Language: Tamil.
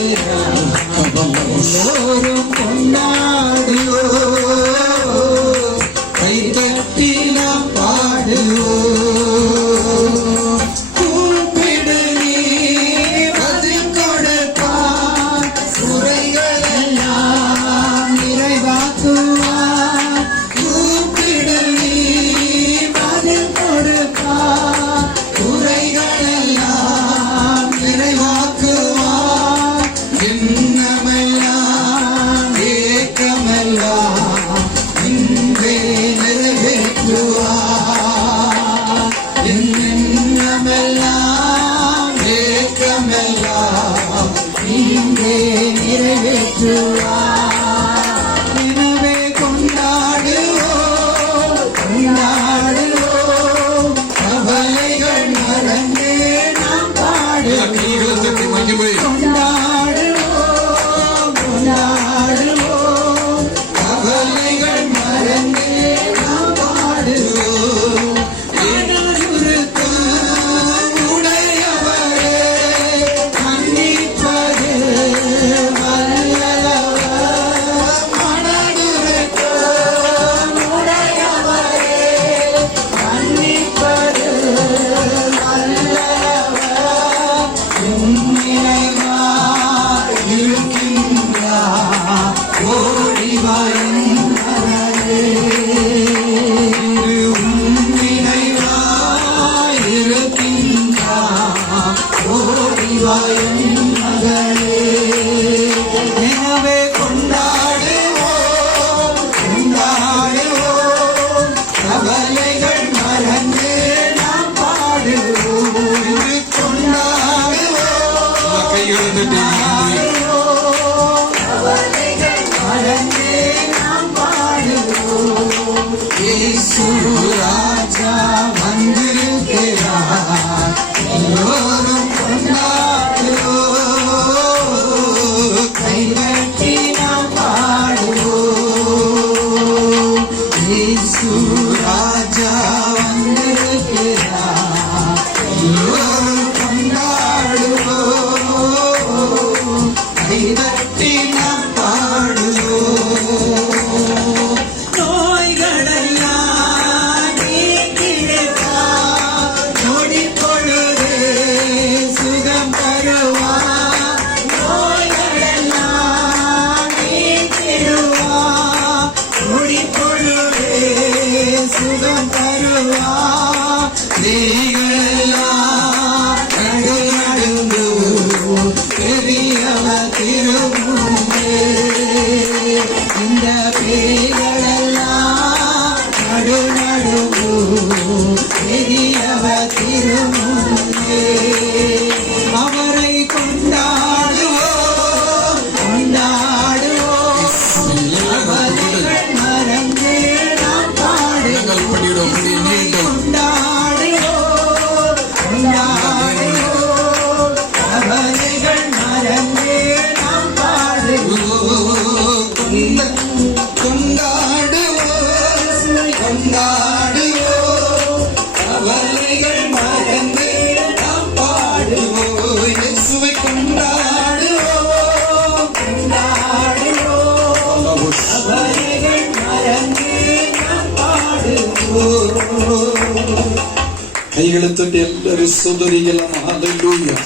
எல்லோரும் கொண்டாடுவோம், கைதட்டி நாம் பாடுவோம். கூப்பிடு நீ பதில் கொடுப்பார், குறைகள் எல்லாம் நிறைவாக்குவார். கூப்பிடு நீ பதில் கொடுப்பார், குறைகள் எல்லாம் நிறைவாக்குவார். எண்ணமெல்லாம் ஏக்கமெல்லாம் இன்றே நிறைவேற்றுவார். எண்ணமெல்லாம் ஏக்கமெல்லாம் இன்றே நிறைவேற்றுவார். எனவே கொண்டாடுவோம், கொண்டாடுவோம், கவலைகள் மறந்தே நாம் பாடுவோம். கொண்டாடுவோம், கொண்டாடுவோம், கவலைகள் மறந்தே நாம் பாடுவோம். மனதுருக்கம் உடையவரே, மன்னிப்பது வல்லவர். மனதுருக்கம் உடையவரே, மன்னிப்பது வல்லவர். நினைவாய் இருக்கின்றார், ஓடி வா என் மகனே. நினைவாய் இருக்கின்றார், ஓடி வா என் மகனே. எனவே கொண்டாடுவோம், கொண்டாடுவோம், கவலைகள் மறந்து நாம் பாடுவோம். கொண்டாடுவோம், கவலைகள் மறந்து நாம் பாடுவோம். இயேசு ராஜா வந்திருக்கிறார், எல்லோரும் கொண்டாடுவோம், கைதட்டி நாம் பாடுவோம். இயேசு ராஜா வந்திருக்கிறார், எல்லோரும் கொண்டாடுவோம், கைதட்டி நாம் பாடுவோம். நோய்களெல்லாம் நீக்கிடுவார், நொடிப் பொழுதே சுகம் தருவார். நோய்களெல்லாம் நீக்கிடுவார், நொடிப் பொழுதே சுகம் தருவார். நீங்களெல்லாம் நடுநடுங்கும், பெரியவர் திருமுன்பே. இந்த பேய்களெல்லாம் நடுநடுங்கும், பெரியவர் திருமுன்பே. அவரை கொண்டாடுவோம், கொண்டாடுவோம், கவலைகள் மறந்தே நாம் பாடுவோம். கொண்டாடுவோம், கொண்டாடுவோம், கவலைகள் மறந்தே நாம் பாடுவோம். கொண்டாடுவோம், கொண்டாடுவோம், கவலைகள் மறந்தே நாம் பாடுவோம். இயேசுவை கொண்டாடுவோம், கொண்டாடுவோம், கவலைகள் மறந்தே நாம் பாடுவோம். கைகளை தட்டி எல்லாரும் சோதரிக்கலாம். ஹல்லேலூயா.